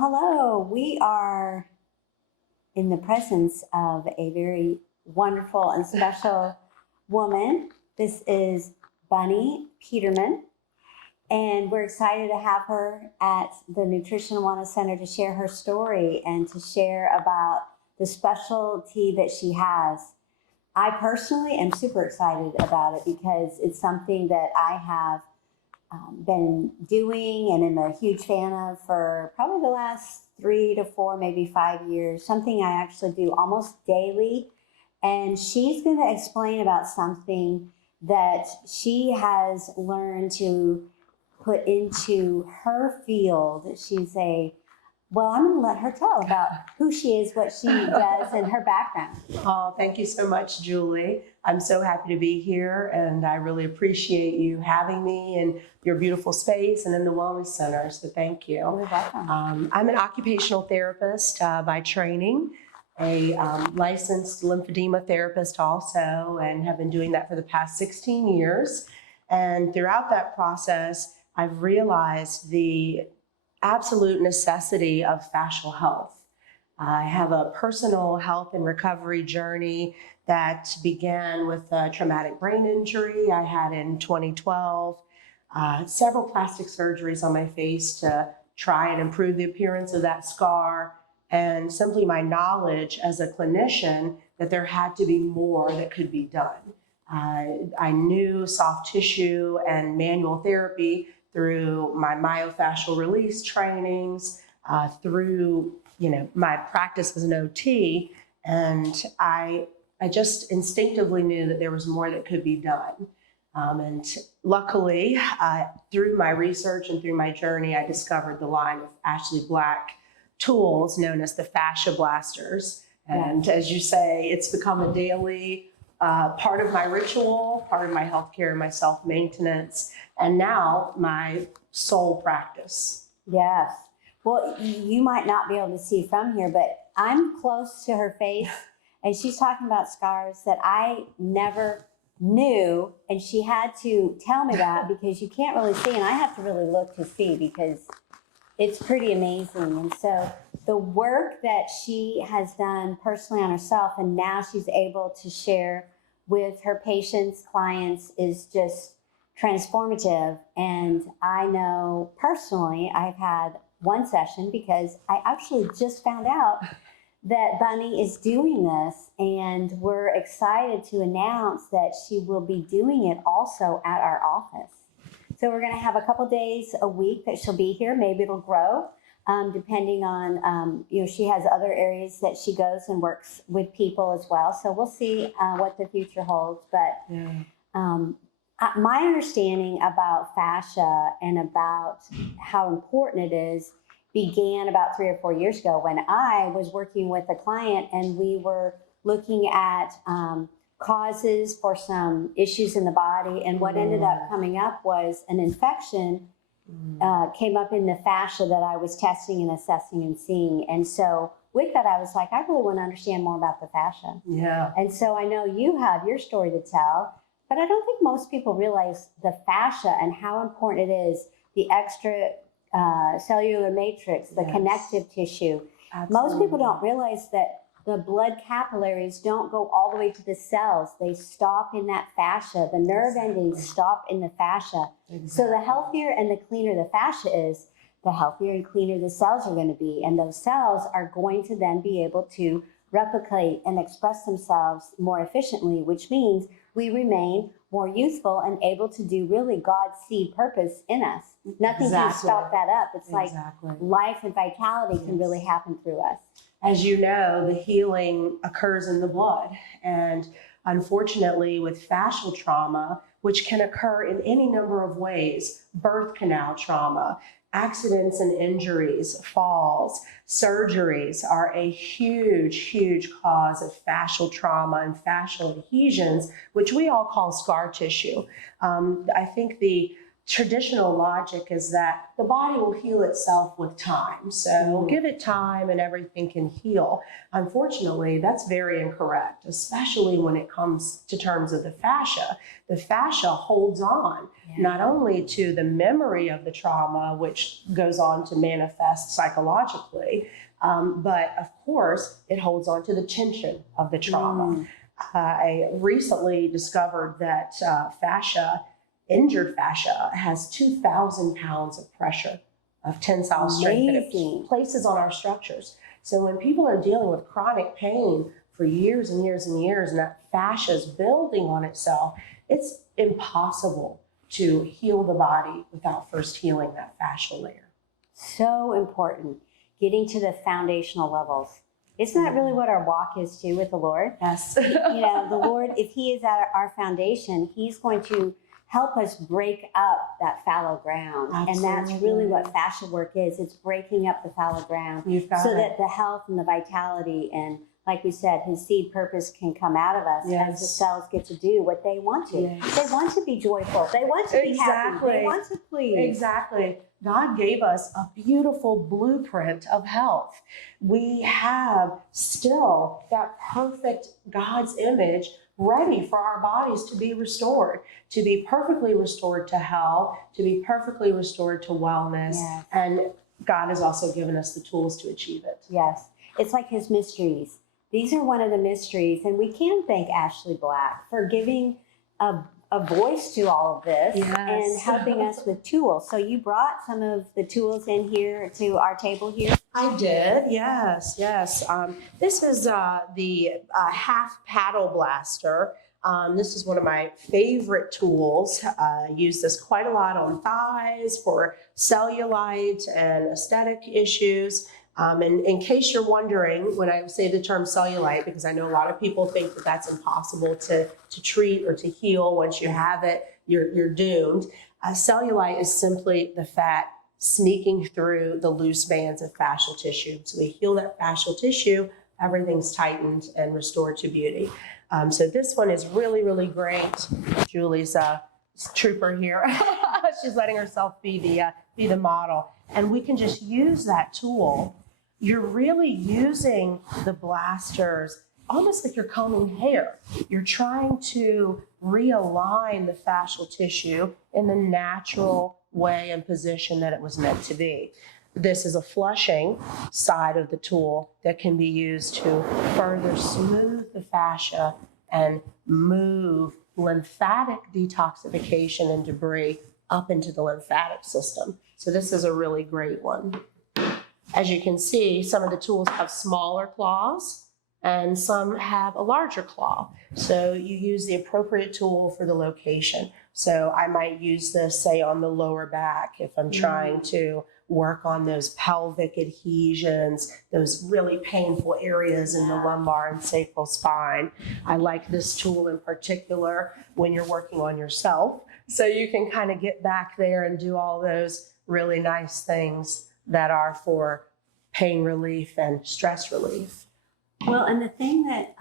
Hello. We are in the presence of a very wonderful and special woman. This is Bunny Peterman, and we're excited to have her at the Nutrition and Wellness Center to share her story and to share about the specialty that she has. I personally am super excited about it because it's something that I have been doing and am a huge fan of for probably the last 3 to 4, maybe 5 years, something I actually do almost daily. And she's going to explain about something that she has learned to put into her field. I'm going to let her tell about who she is, what she does, and her background. Oh, thank you so much, Julie. I'm so happy to be here, and I really appreciate you having me in your beautiful space and in the Wellness Center, so thank you. You're welcome. I'm an occupational therapist by training, a licensed lymphedema therapist also, and have been doing that for the past 16 years. And throughout that process, I've realized the absolute necessity of fascial health. I have a personal health and recovery journey that began with a traumatic brain injury I had in 2012, several plastic surgeries on my face to try and improve the appearance of that scar, and simply my knowledge as a clinician that there had to be more that could be done. I knew soft tissue and manual therapy through my myofascial release trainings, through my practice as an OT, and I just instinctively knew that there was more that could be done. And luckily, through my research and through my journey, I discovered the line of Ashley Black tools known as the Fascia Blasters. And as you say, it's become a daily part of my ritual, part of my healthcare and my self-maintenance, and now my sole practice. Yes. Well, you might not be able to see from here, but I'm close to her face, and she's talking about scars that I never knew, and she had to tell me that because you can't really see, and I have to really look to see because it's pretty amazing. And so the work that she has done personally on herself, and now she's able to share with her patients, clients, is just transformative. And I know personally I've had one session because I actually just found out that Bunny is doing this, and we're excited to announce that she will be doing it also at our office. So we're going to have a couple days a week that she'll be here. Maybe it'll grow depending on, she has other areas that she goes and works with people as well. So we'll see what the future holds. But my understanding about fascia and about how important it is began about 3 or 4 years ago when I was working with a client, and we were looking at causes for some issues in the body, and what ended up coming up was an infection came up in the fascia that I was testing and assessing and seeing. And so with that, I was like, I really want to understand more about the fascia. Yeah. And so I know you have your story to tell, but I don't think most people realize the fascia and how important it is, the extra cellular matrix, the connective tissue. Absolutely. Most people don't realize that the blood capillaries don't go all the way to the cells. They stop in that fascia. The nerve endings stop in the fascia. So the healthier and the cleaner the fascia is, the healthier and cleaner the cells are going to be. And those cells are going to then be able to replicate and express themselves more efficiently, which means we remain more youthful and able to do really God's seed purpose in us. Nothing can stop that up. It's like life and vitality can really happen through us. As you know, the healing occurs in the blood. And unfortunately, with fascial trauma, which can occur in any number of ways, birth canal trauma, accidents and injuries, falls, surgeries are a huge, huge cause of fascial trauma and fascial adhesions, which we all call scar tissue. I think the traditional logic is that the body will heal itself with time. So give it time and everything can heal. Unfortunately, that's very incorrect, especially when it comes to terms of the fascia. The fascia holds on not only to the memory of the trauma, which goes on to manifest psychologically, but of course, it holds on to the tension of the trauma. I recently discovered that injured fascia has 2,000 pounds of pressure, of tensile strength that it places on our structures. So when people are dealing with chronic pain for years and years and years, and that fascia is building on itself, it's impossible to heal the body without first healing that fascial layer. So important, getting to the foundational levels. Isn't that really what our walk is too with the Lord? Yes. You know, the Lord, if He is at our foundation, He's going to help us break up that fallow ground. Absolutely. And that's really what fascia work is. It's breaking up the fallow ground so that the health and the vitality and, like we said, His seed purpose can come out of us as the cells get to do what they want to. They want to be joyful. They want to be happy. They want to please. Exactly. God gave us a beautiful blueprint of health. We have still that perfect God's image ready for our bodies to be restored, to be perfectly restored to health, to be perfectly restored to wellness. Yes. And God has also given us the tools to achieve it. Yes. It's like His mysteries. These are one of the mysteries, and we can thank Ashley Black for giving a voice to all of this and helping us with tools. So you brought some of the tools in here to our table here? I did, yes. This is the half paddle blaster. This is one of my favorite tools. I use this quite a lot on thighs for cellulite and aesthetic issues. And in case you're wondering, when I say the term cellulite, because I know a lot of people think that that's impossible to treat or to heal. Once you have it, you're doomed. Cellulite is simply the fat sneaking through the loose bands of fascial tissue. So we heal that fascial tissue, everything's tightened and restored to beauty. So this one is really, really great. Julie's a trooper here. She's letting herself be the model. And we can just use that tool. You're really using the blasters almost like you're combing hair. You're trying to realign the fascial tissue in the natural way and position that it was meant to be. This is a flushing side of the tool that can be used to further smooth the fascia and move lymphatic detoxification and debris up into the lymphatic system. So this is a really great one. As you can see, some of the tools have smaller claws and some have a larger claw. So you use the appropriate tool for the location. So I might use this, say, on the lower back if I'm trying to work on those pelvic adhesions, those really painful areas in the lumbar and sacral spine. I like this tool in particular when you're working on yourself. So you can kind of get back there and do all those really nice things that are for pain relief and stress relief. Well, and the thing that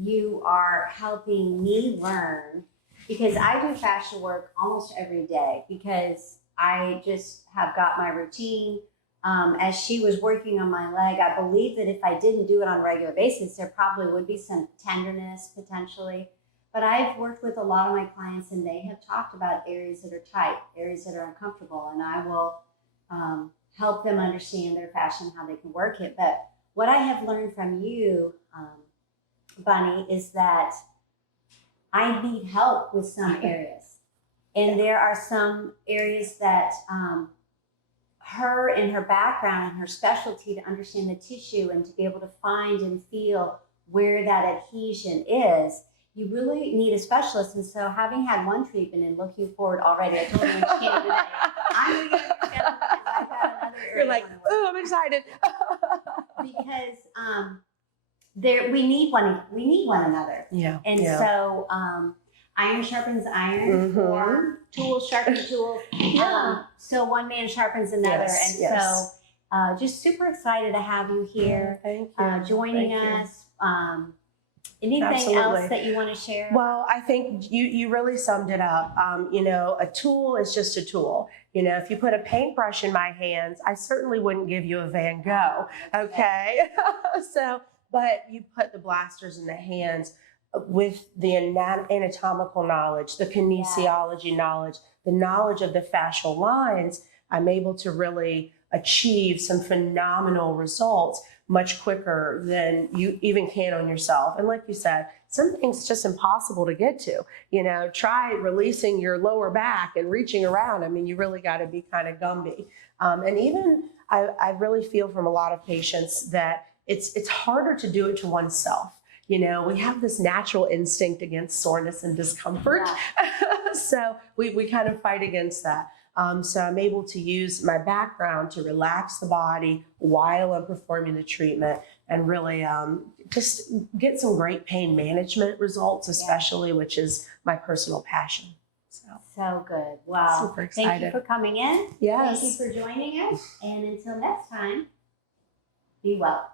you are helping me learn, because I do fascia work almost every day because I just have got my routine. As she was working on my leg, I believe that if I didn't do it on a regular basis, there probably would be some tenderness potentially. But I've worked with a lot of my clients and they have talked about areas that are tight, areas that are uncomfortable, and I will help them understand their fascia and how they can work it. But what I have learned from you, Bunny, is that I need help with some areas. And there are some areas that her and her background and her specialty to understand the tissue and to be able to find and feel where that adhesion is, you really need a specialist. And so having had one treatment and looking forward already, I told her when she came today, I'm going to get a because I've got another area. You're like, oh, I'm excited. Because we need one another. Yeah. And so iron sharpens iron, or tools sharpen tools. So one man sharpens another. So just super excited to have you here. Thank you. Joining us. Anything Absolutely. else that you want to share? Well, I think you really summed it up. A tool is just a tool. If you put a paintbrush in my hands, I certainly wouldn't give you a Van Gogh. Okay. But you put the blasters in the hands with the anatomical knowledge, the kinesiology knowledge, the knowledge of the fascial lines. I'm able to really achieve some phenomenal results much quicker than you even can on yourself. And like you said, some things just impossible to get to. Try releasing your lower back and reaching around. I mean, you really got to be kind of Gumby. And even I really feel from a lot of patients that it's harder to do it to oneself. We have this natural instinct against soreness and discomfort. Yeah. So we kind of fight against that. So I'm able to use my background to relax the body while I'm performing the treatment and really just get some great pain management results, especially, which is my personal passion. So good. Wow. Super excited. Thank you for coming in. Yes. Thank you for joining us. And until next time, be well.